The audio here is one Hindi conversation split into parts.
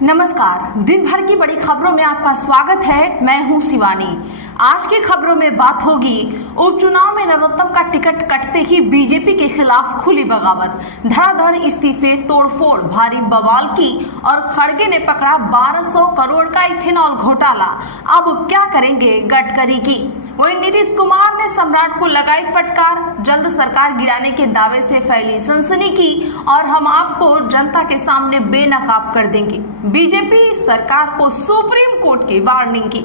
नमस्कार। दिन भर की बड़ी खबरों में आपका स्वागत है। मैं हूं शिवानी। आज की खबरों में बात होगी उपचुनाव में नरोत्तम का टिकट कटते ही बीजेपी के खिलाफ खुली बगावत, धड़ाधड़ इस्तीफे, तोड़फोड़, भारी बवाल की और खड़गे ने पकड़ा 1200 करोड़ का इथेनॉल घोटाला। अब क्या करेंगे गडकरी की? वहीं नीतीश कुमार ने सम्राट को लगाई फटकार, जल्द सरकार गिराने के दावे से फैली सनसनी की और हम आपको जनता के सामने बेनकाब कर देंगे। बीजेपी सरकार को सुप्रीम कोर्ट की वार्निंग की।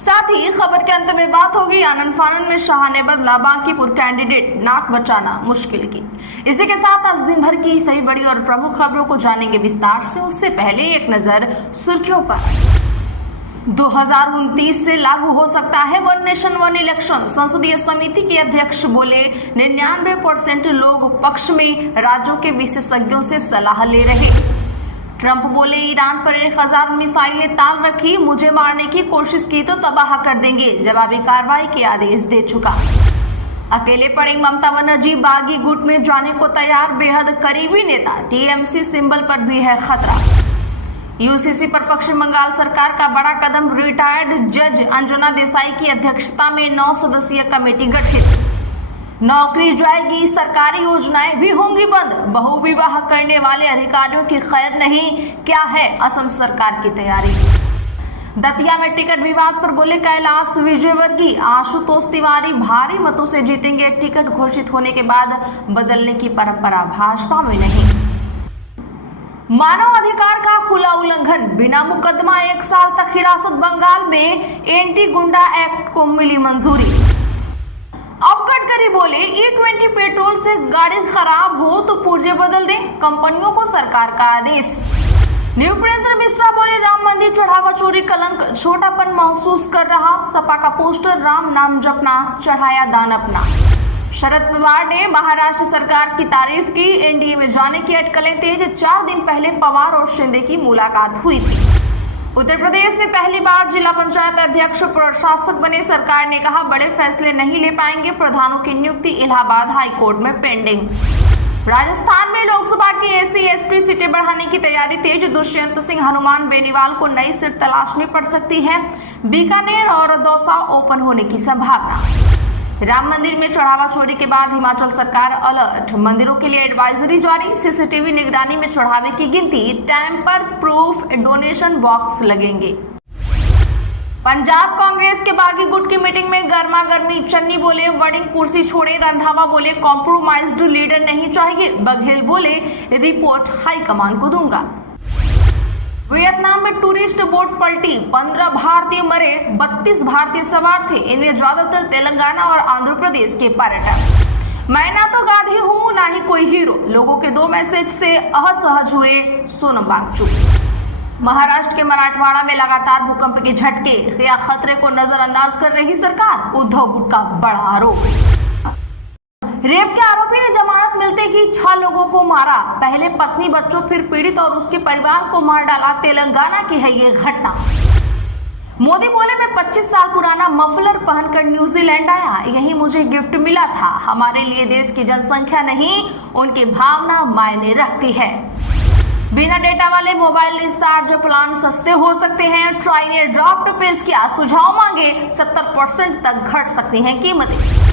साथ ही खबर के अंत में बात होगी आनन फानन में शाह ने बदला बांकीपुर कैंडिडेट, नाक बचाना मुश्किल की। इसी के साथ आज दिन भर की सही बड़ी और प्रमुख खबरों को जानेंगे विस्तार से। उससे पहले एक नजर सुर्खियों पर। 2029 से लागू हो सकता है वन नेशन वन इलेक्शन, संसदीय समिति के अध्यक्ष बोले 99% लोग पक्ष में, राज्यों के विशेषज्ञों से सलाह ले रहे। ट्रंप बोले ईरान पर 1000 मिसाइलें ताल रखी, मुझे मारने की कोशिश की तो तबाह कर देंगे, जवाबी कार्रवाई के आदेश दे चुका। अकेले पड़ी ममता बनर्जी बागी गुट में जाने को तैयार, बेहद करीबी नेता, टीएमसी सिंबल पर भी है खतरा। यूसीसी पर पश्चिम बंगाल सरकार का बड़ा कदम, रिटायर्ड जज अंजुना देसाई की अध्यक्षता में 9 सदस्यीय कमेटी गठित। नौकरी जाएगी, सरकारी योजनाएं भी होंगी बंद, बहुविवाह करने वाले अधिकारियों की खैर नहीं, क्या है असम सरकार की तैयारी? दतिया में टिकट विवाद पर बोले कैलाश विजयवर्गीय, आशुतोष तिवारी भारी मतों से जीतेंगे, टिकट घोषित होने के बाद बदलने की परंपरा भाजपा में नहीं। मानव अधिकार का खुला उल्लंघन, बिना मुकदमा 1 साल तक हिरासत, बंगाल में एंटी गुंडा एक्ट को मिली मंजूरी। अब गडकरी बोले E20 पेट्रोल से गाड़ी खराब हो तो पुर्जे बदल दें, कंपनियों को सरकार का आदेश। नृपेंद्र मिश्रा बोले राम मंदिर चढ़ावा चोरी कलंक, छोटापन महसूस कर रहा, सपा का पोस्टर राम नाम जपना, चढ़ाया दान अपना। शरद पवार ने महाराष्ट्र सरकार की तारीफ की, एनडीए में जाने की अटकलें तेज, 4 दिन पहले पवार और शिंदे की मुलाकात हुई थी। उत्तर प्रदेश में पहली बार जिला पंचायत अध्यक्ष प्रशासक बने, सरकार ने कहा बड़े फैसले नहीं ले पाएंगे, प्रधानों की नियुक्ति इलाहाबाद हाईकोर्ट में पेंडिंग। राजस्थान में लोकसभा की SC/ST सीटें बढ़ाने की तैयारी तेज, दुष्यंत सिंह हनुमान बेनीवाल को नई सीट तलाशनी पड़ सकती है, बीकानेर और दौसा ओपन होने की संभावना। राम मंदिर में चढ़ावा चोरी के बाद हिमाचल सरकार अलर्ट, मंदिरों के लिए एडवाइजरी जारी, सीसीटीवी निगरानी में चढ़ावे की गिनती, टैंपर प्रूफ डोनेशन बॉक्स लगेंगे। पंजाब कांग्रेस के बागी गुट की मीटिंग में गर्मा गर्मी, चन्नी बोले वडिंग कुर्सी छोड़े, रंधावा बोले कॉम्प्रोमाइज्ड लीडर नहीं चाहिए, बघेल बोले रिपोर्ट हाईकमान को दूंगा। वियतनाम में टूरिस्ट बोट पलटी, 15 भारतीय मरे, 32 भारतीय सवार थे, इनमें ज्यादातर तेलंगाना और आंध्र प्रदेश के पर्यटक। मैं ना तो गाधी हूँ ना ही कोई हीरो, लोगों के 2 मैसेज से असहज हुए सोनम वांगचुक। महाराष्ट्र के मराठवाड़ा में लगातार भूकंप के झटके, या खतरे को नजरअंदाज कर रही सरकार, उद्धव गुट का बड़ा आरोप। रेप के आरोपी ने जमानत मिलते ही 6 लोगों को मारा, पहले पत्नी, बच्चों, फिर पीड़ित और उसके परिवार को मार डाला, तेलंगाना की है ये घटना। मोदी बोले मैं 25 साल पुराना मफलर पहनकर न्यूजीलैंड आया, यही मुझे गिफ्ट मिला था, हमारे लिए देश की जनसंख्या नहीं उनकी भावना मायने रखती है। बिना डेटा वाले मोबाइल रिचार्ज प्लान सस्ते हो सकते हैं, ट्राई ने ड्राफ्ट पेश किया, सुझाव मांगे, 70% तक घट सकती हैं कीमतें।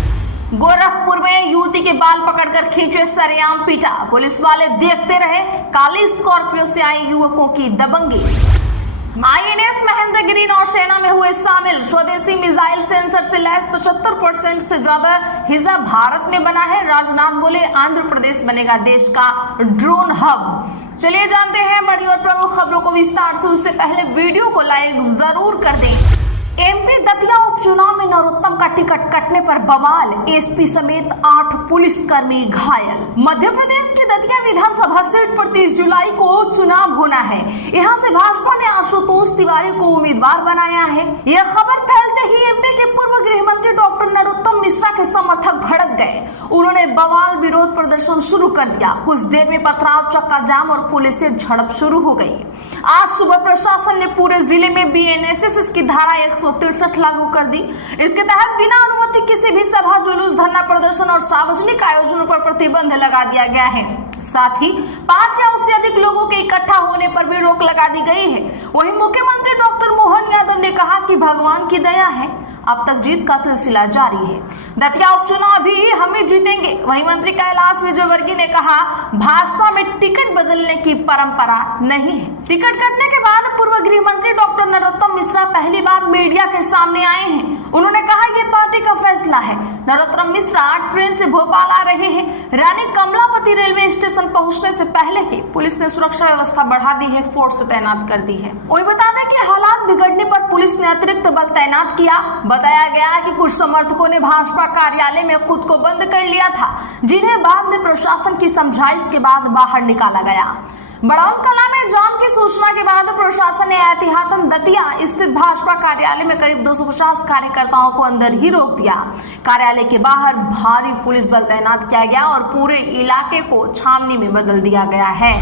गोरखपुर में युवती के बाल पकड़कर खींचे, सरेआम पीटा, पुलिस वाले देखते रहे, काली स्कॉर्पियो से आए युवकों की दबंगी। INS महेंद्रगिरी नौसेना में हुए शामिल, स्वदेशी मिसाइल सेंसर से लैस 75% से ज्यादा हिस्सा भारत में बना है, राजनाथ बोले आंध्र प्रदेश बनेगा देश का ड्रोन हब। चलिए जानते हैं बड़ी और प्रमुख खबरों को विस्तार से, उससे पहले वीडियो को लाइक जरूर कर दें। MP दतिया उपचुनाव में नरोत्तम का टिकट कटने पर बवाल, SP समेत 8 पुलिसकर्मी घायल। मध्य प्रदेश की दतिया विधानसभा सीट पर 30 जुलाई को चुनाव होना है। यहां से भाजपा ने आशुतोष तिवारी को उम्मीदवार बनाया है। यह खबर फैलते ही MP के पूर्व गृह मंत्री डॉक्टर नरोत्तम मिश्रा के समर्थक भड़क गए, उन्होंने बवाल विरोध प्रदर्शन शुरू कर दिया। कुछ देर में पथराव, चक्का जाम और पुलिस से झड़प शुरू हो गई। आज सुबह प्रशासन ने पूरे जिले में BNSS की धारा 163 लागू कर दी। इसके तहत बिना अनुमति किसी भी सभा, जुलूस, धरना प्रदर्शन और सार्वजनिक आयोजनों पर प्रतिबंध लगा दिया गया है। साथ ही 5 या उससे अधिक लोगों के इकट्ठा होने पर भी रोक लगा दी गई है। वहीं मुख्यमंत्री डॉक्टर मोहन यादव ने कहा कि भगवान की दया है, अब तक जीत का सिलसिला जारी है। दतिया उपचुनाव भी हम ही जीतेंगे। वहीं मंत्री कैलाश विजयवर्गीय ने कहा, भाजपा में टिकट बदलने की परंपरा नहीं है। टिकट कटने के बाद पूर्व गृह मंत्री डॉक्टर नरोत्तम मिश्रा पहली बार मीडिया के सामने आए हैं। उन्होंने कहा ये पार्टी का फैसला है। नरोत्तम मिश्रा ट्रेन से भोपाल आ रहे हैं। रानी कमलापति रेलवे स्टेशन पहुंचने से पहले ही पुलिस ने सुरक्षा व्यवस्था बढ़ा दी है, फोर्स तैनात कर दी है। वही बता दें कि हालात बिगड़ने पर पुलिस ने अतिरिक्त बल तैनात किया। बताया गया कि कुछ समर्थकों ने भाजपा कार्यालय में खुद को बंद कर लिया था, जिन्हें बाद में प्रशासन की समझाइश के बाद बाहर निकाला गया। बड़ौन कला में जाम की सूचना के बाद प्रशासन ने एहतियातन दतिया स्थित भाजपा कार्यालय में करीब 250 कार्यकर्ताओं को अंदर ही रोक दिया। कार्यालय के बाहर भारी पुलिस बल तैनात किया गया और पूरे इलाके को छावनी में बदल दिया गया है।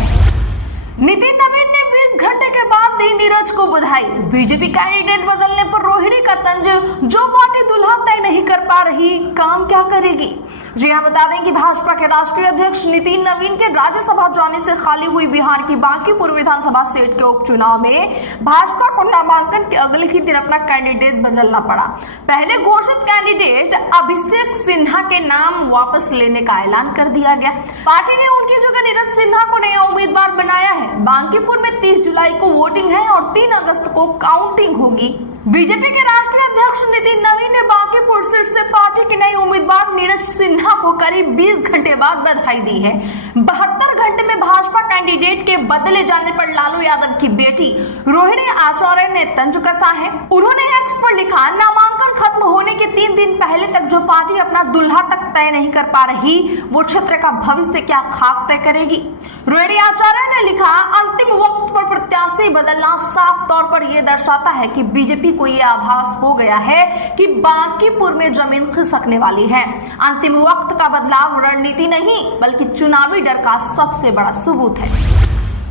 नितिन नवीन ने 20 घंटे के बाद दी नीरज को बधाई। बीजेपी कैंडिडेट बदलने पर रोहिणी का तंज, जो पार्टी दुल्हा तय नहीं कर पा रही, काम क्या करेगी। जी हाँ, बता दें कि भाजपा के राष्ट्रीय अध्यक्ष नितिन नवीन के राज्यसभा जाने से खाली हुई बिहार की बांकीपुर विधानसभा सीट के उपचुनाव में भाजपा को नामांकन के अगले ही दिन अपना कैंडिडेट बदलना पड़ा। पहले घोषित कैंडिडेट अभिषेक सिन्हा के नाम वापस लेने का ऐलान कर दिया गया। पार्टी ने उनकी जगह नीरज सिन्हा को नया उम्मीदवार बनाया है। बांकीपुर में 30 जुलाई को वोटिंग है और 3 अगस्त को काउंटिंग होगी। बीजेपी के राष्ट्रीय अध्यक्ष नितिन नवीन ने बांकीपुर सीट से पार्टी के नए उम्मीदवार नीरज सिन्हा को करीब 20 घंटे बाद बधाई दी है। 72 घंटे में भाजपा कैंडिडेट के बदले जाने पर लालू यादव की बेटी रोहिणी आचार्य ने तंज कसा है। उन्होंने एक्स पर लिखा, नामांकन खत्म होने के 3 दिन पहले तक जो पार्टी अपना दुल्हा तक तय नहीं कर पा रही, वो क्षेत्र का भविष्य क्या खाक तय करेगी। रोहिणी आचार्य ने लिखा, अंतिम वक्त पर प्रत्याशी बदलना साफ तौर पर यह दर्शाता है कि बीजेपी को यह आभास हो गया है कि बांकीपुर में जमीन खिसकने वाली है। अंतिम वक्त का बदलाव रणनीति नहीं बल्कि चुनावी डर का सबसे बड़ा सबूत है।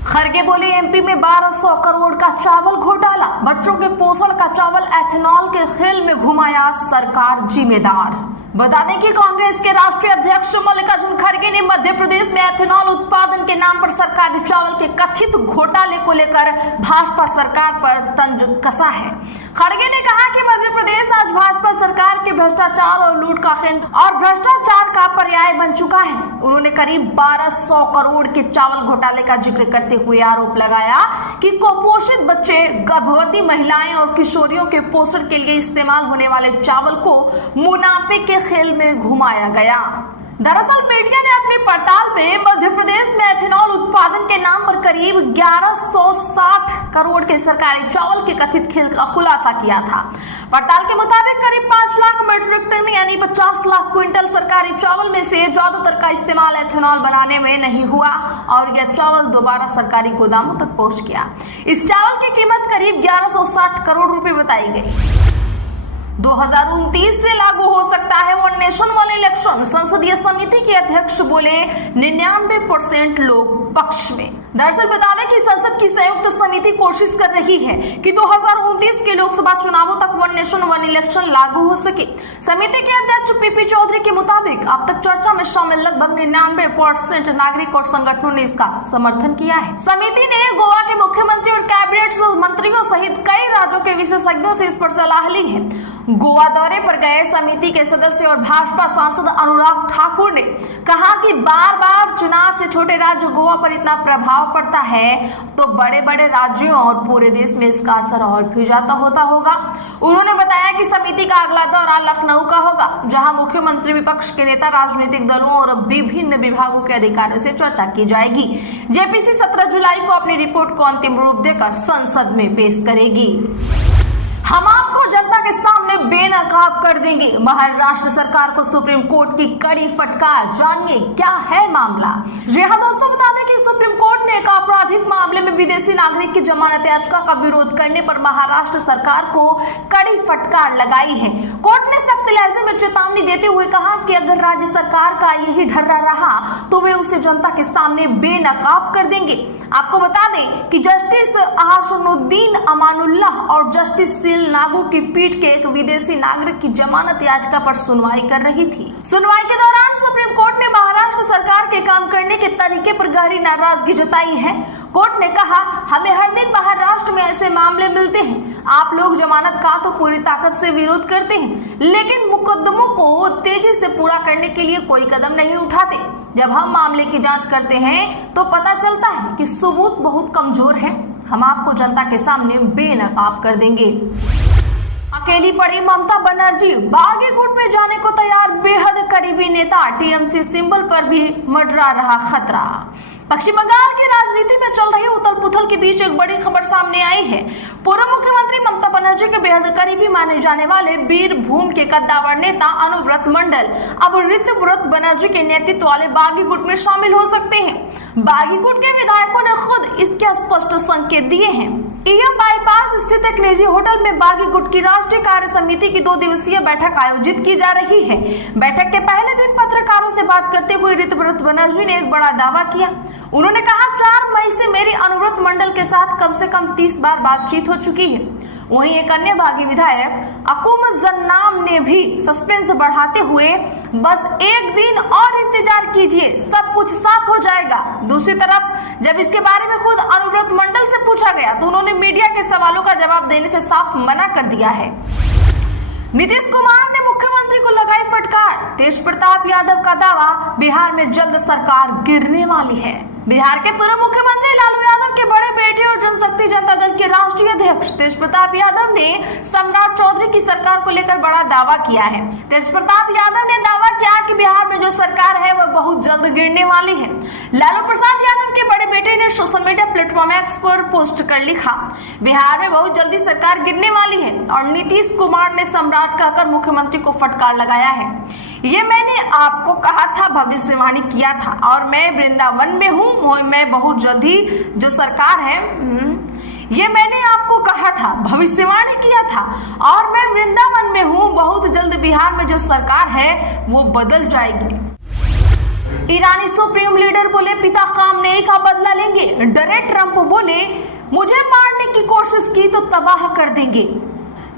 खरगे बोले, एमपी में 1200 करोड़ का चावल घोटाला, बच्चों के पोषण का चावल एथेनॉल के खेल में घुमाया सरकार जिम्मेदार। बता दें कि कांग्रेस के राष्ट्रीय अध्यक्ष मल्लिकार्जुन खड़गे ने मध्य प्रदेश में एथेनॉल उत्पादन के नाम पर सरकारी चावल के कथित घोटाले को लेकर भाजपा सरकार पर तंज कसा है। खड़गे ने कहा कि मध्य प्रदेश आज भाजपा सरकार के भ्रष्टाचार और लूट का केंद्र और भ्रष्टाचार का पर्याय बन चुका है। उन्होंने करीब 1200 करोड़ के चावल घोटाले का जिक्र करते हुए आरोप लगाया कि कुपोषित बच्चे, गर्भवती महिलाएं और किशोरियों के पोषण के लिए इस्तेमाल होने वाले चावल को मुनाफे के खेल में घुमाया गया। दरअसल मीडिया ने अपनी पड़ताल में मध्य प्रदेश में एथेनॉल उत्पादन के नाम पर करीब 1160 करोड़ के सरकारी चावल के कथित खेल का खुलासा किया था। पड़ताल के मुताबिक करीब 5 लाख मीट्रिक टन यानी 50 लाख क्विंटल सरकारी चावल में से ज्यादातर का इस्तेमाल एथेनॉल बनाने में नहीं हुआ और यह चावल दोबारा सरकारी गोदामों तक पहुंच गया। इस चावल की कीमत करीब 1160 करोड़ रुपए बताई गई। 2029 से लागू हो सकता है वन नेशन वन इलेक्शन, संसदीय समिति के अध्यक्ष बोले, 99% लोग पक्ष में। दरअसल बता दें कि संसद की संयुक्त समिति कोशिश कर रही है कि 2029 के लोकसभा चुनावों तक वन नेशन वन इलेक्शन लागू हो सके। समिति के अध्यक्ष पीपी चौधरी के मुताबिक अब तक चर्चा में शामिल लगभग 99% नागरिक और संगठनों ने इसका समर्थन किया है। समिति ने गोवा के मुख्यमंत्री और कैबिनेट मंत्रियों सहित कई राज्यों के विशेषज्ञों से इस पर सलाह ली है। गोवा दौरे पर गए समिति के सदस्य और भाजपा सांसद अनुराग ठाकुर ने कहा कि बार बार चुनाव से छोटे राज्य गोवा पर इतना प्रभाव पड़ता है तो बड़े बड़े राज्यों और पूरे देश में इसका असर और भी ज्यादा होता होगा। उन्होंने बताया कि समिति का अगला दौरा लखनऊ का होगा, जहां मुख्यमंत्री, विपक्ष के नेता, राजनीतिक दलों और विभिन्न विभागों के अधिकारियों से चर्चा की जाएगी। जेपीसी 17 जुलाई को अपनी रिपोर्ट को अंतिम रूप देकर संसद में पेश करेगी। हम आपको जनता के सामने बेनकाब कर देंगे, महाराष्ट्र सरकार को सुप्रीम कोर्ट की कड़ी फटकार। जानिए क्या है मामला। जी हाँ दोस्तों, बता दें कि सुप्रीम कोर्ट ने एक आपराधिक मामले में विदेशी नागरिक की जमानत याचिका का विरोध करने पर महाराष्ट्र सरकार को कड़ी फटकार लगाई है। कोर्ट ने सख्त लहजे में चेतावनी देते हुए कहा कि अगर राज्य सरकार का यही ढर्रा रहा तो वे उसे जनता के सामने बेनकाब कर देंगे। आपको बता दें कि जस्टिस अहसानुद्दीन अमानुल्लाह और जस्टिस सील नागू की पीठ के एक विदेशी नागरिक की जमानत याचिका पर सुनवाई कर रही थी। सुनवाई के दौरान सुप्रीम कोर्ट ने महाराष्ट्र सरकार के काम करने के तरीके पर गहरी नाराजगी जताई है। कोर्ट ने कहा, हमें हर दिन महाराष्ट्र में ऐसे मामले मिलते हैं। आप लोग जमानत का तो पूरी ताकत से विरोध करते हैं, लेकिन मुकदमों को तेजी से पूरा करने के लिए कोई कदम नहीं उठाते। जब हम मामले की जांच करते हैं तो पता चलता है कि सबूत बहुत कमजोर है। हम आपको जनता के सामने बेनकाब कर देंगे। अकेली पड़ी ममता बनर्जी बागीगुट में जाने को तैयार बेहद करीबी नेता। टीएमसी सिंबल पर भी मंडरा रहा खतरा। पश्चिम बंगाल की राजनीति में चल रही उथल पुथल के बीच एक बड़ी खबर सामने आई है। पूर्व मुख्यमंत्री ममता बनर्जी के बेहद करीबी माने जाने वाले बीरभूम के कद्दावर नेता अनुव्रत मंडल अब ऋतुव्रत बनर्जी के नेतृत्व वाले बागीगुट में शामिल हो सकते हैं। बागीगुट के विधायकों ने खुद इसके स्पष्ट संकेत दिए हैं। ईएम बाईपास स्थित एक निजी होटल में बागीगुट की राष्ट्रीय कार्य समिति की 2 दिवसीय बैठक आयोजित की जा रही है। बैठक के पहले दिन पत्रकारों से बात करते हुए ऋतुव्रत बनर्जी ने एक बड़ा दावा किया। उन्होंने कहा, 4 मई से मेरी अनुव्रत मंडल के साथ कम से कम 30 बार बातचीत हो चुकी है। वहीं एक अन्य बागी विधायक अकुम जन्नाम ने भी सस्पेंस बढ़ाते हुए, बस एक दिन और इंतजार कीजिए, सब कुछ साफ हो जाएगा। दूसरी तरफ जब इसके बारे में खुद अनुव्रत मंडल से पूछा गया तो उन्होंने मीडिया के सवालों का जवाब देने से साफ मना कर दिया है। नीतीश कुमार ने मुख्यमंत्री को लगाई फटकार। तेज प्रताप यादव का दावा, बिहार में जल्द सरकार गिरने वाली है। बिहार के पूर्व मुख्यमंत्री लालू यादव के बड़े बेटे और जनशक्ति जनता दल के राष्ट्रीय अध्यक्ष तेज प्रताप यादव ने सम्राट चौधरी की सरकार को लेकर बड़ा दावा किया है। तेज प्रताप यादव ने दावा किया कि बिहार में जो सरकार है वह बहुत जल्द गिरने वाली है। लालू प्रसाद यादव के बड़े बेटे ने सोशल मीडिया प्लेटफॉर्म एक्स पर पोस्ट कर लिखा, बिहार में बहुत जल्दी सरकार गिरने वाली है। और नीतीश कुमार ने सम्राट कहकर मुख्यमंत्री को फटकार लगाया है। ये मैंने आपको कहा था, भविष्यवाणी किया था, और मैं वृंदावन में हूँ, मैं बहुत जल्दी जो सरकार है, ये मैंने आपको कहा था, भविष्यवाणी किया था, और मैं वृंदावन में हूँ, बहुत जल्द बिहार में जो सरकार है वो बदल जाएगी। ईरानी सुप्रीम लीडर बोले, पिता खामनेई का बदला लेंगे। डरे ट्रंप बोले, मुझे मारने की कोशिश की तो तबाह कर देंगे।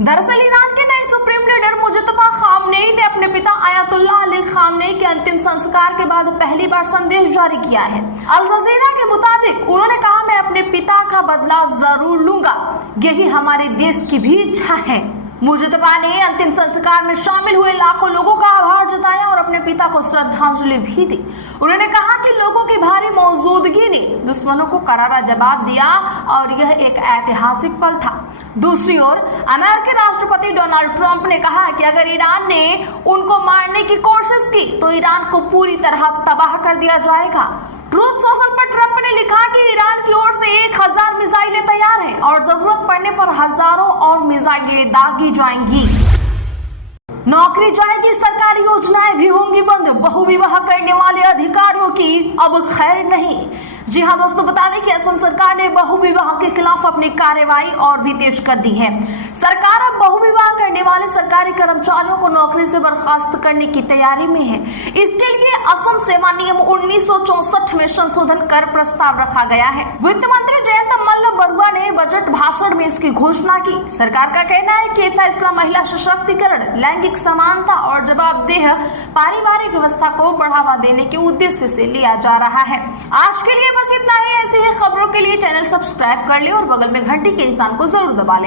दरअसल ईरान के नए सुप्रीम लीडर मुजतबा खामनेई ने अपने पिता आयतुल्लाह अली खामनेई के अंतिम संस्कार के बाद पहली बार संदेश जारी किया है। अल जजीरा के मुताबिक उन्होंने कहा, मैं अपने पिता का बदला जरूर लूंगा, यही हमारे देश की भी इच्छा है। मुजतबा ने अंतिम संस्कार में शामिल हुए लाखों लोगों का आभार जताया और अपने पिता को श्रद्धांजलि भी दी। उन्होंने कहा कि लोगों की भारी मौजूदगी ने दुश्मनों को करारा जवाब दिया और यह एक ऐतिहासिक पल था। दूसरी ओर अमेरिकी राष्ट्रपति डोनाल्ड ट्रंप ने कहा कि अगर ईरान ने उनको मारने की कोशिश की तो ईरान को पूरी तरह तबाह कर दिया जाएगा। ट्रूथ सोशल पर ट्रंप ने लिखा कि ईरान की ओर से 1000 मिसाइलें तैयार हैं और जरूरत पड़ने पर हजारों और मिसाइलें दागी जाएंगी। नौकरी जाएगी, सरकारी योजनाएं भी होंगी बंद, बहुविवाह करने वाले अधिकारियों की अब खैर नहीं। जी हाँ दोस्तों, बता दें कि असम सरकार ने बहुविवाह के खिलाफ अपनी कार्रवाई और भी तेज कर दी है। सरकार अब बहुविवाह करने वाले सरकारी कर्मचारियों को नौकरी से बर्खास्त करने की तैयारी में है। इसके लिए असम सेवा नियम 1964 में संशोधन कर प्रस्ताव रखा गया है। वित्त मंत्री जयंत मल्ल बरुआ ने बजट भाषण में इसकी घोषणा की। सरकार का कहना है कि फैसला महिला सशक्तिकरण, लैंगिक समानता और जवाबदेह पारिवारिक व्यवस्था को बढ़ावा देने के उद्देश्य से लिया जा रहा है। आज के लिए बस इतना ही। ऐसी ही खबरों के लिए चैनल सब्सक्राइब कर ले और बगल में घंटी के निशान को जरूर दबा ले।